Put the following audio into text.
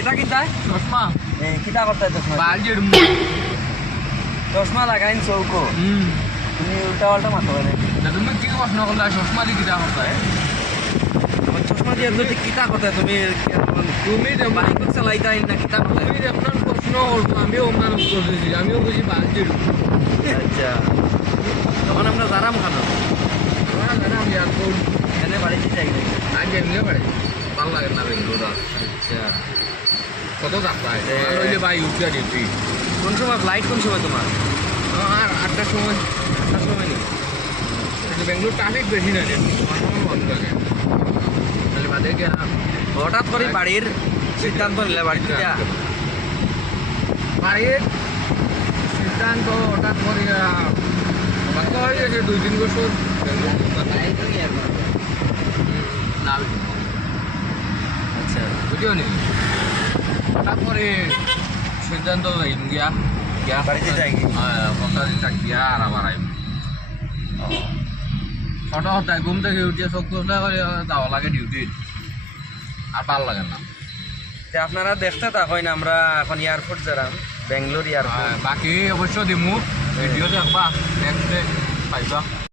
কিতা কিতা? চশমা। এ, কিতা করতাই চশমা? বাল জেড চশমা লাগাইন চৌকো। তুমি উল্টা পাল্টা মাথা পারে তুমি কি প্রশ্ন করলা চশমা দিয়ে কিটা করতা চশমা দিয়ে যদি কিতা করতাই তুমি তুমি যেমন বাইক চালাইতাই না কিতা করতাই তুমি যেমন প্রশ্ন করছ আমিও উত্তর দিয়েছি আমিও বুঝি বাল জেড আচ্ছা। তখন আমরা জারাম খানো আমি আর এনে বাড়িতে যাই আগে এমনি পারে ভালো লাগে না বেঙ্গলোর আচ্ছা। কত যাত্রায় এ- রইলে ভাই উঠিয়া ডিউটি কোন সময় ফ্লাইট কোন সময় তোমার? আর আটটার সময়। আটটার সময় নেই। বেঙ্গলোর ট্রাফিক বেশি না বন্ধ থাকে তাহলে বাদে গিয়ে হঠাৎ করে বাড়ির সিদ্ধান্ত নিলে বাড়িতে যা বাড়ির সিদ্ধান্ত হঠাৎ করে আমার হয়ে গেছে দুই তিন বছর। আচ্ছা। বুঝিও নি? করে সিদ্ধান্ত নিলাম গিয়া গিয়া বাড়িতে যাই কি? হ্যাঁ পঞ্চাশ দিন থাক গিয়া আর আবার আইব হঠাৎ হঠাৎ ঘুম থেকে চোখ করে যাওয়া লাগে ডিউটি আর ভালো লাগে না আপনারা দেখতে থাকেন আমরা এখন এয়ারপোর্ট যারাম বেঙ্গলোর এয়ারপোর্ট বাকি অবশ্য দিমু ভিডিও দেখবা দেখতে পাইবা।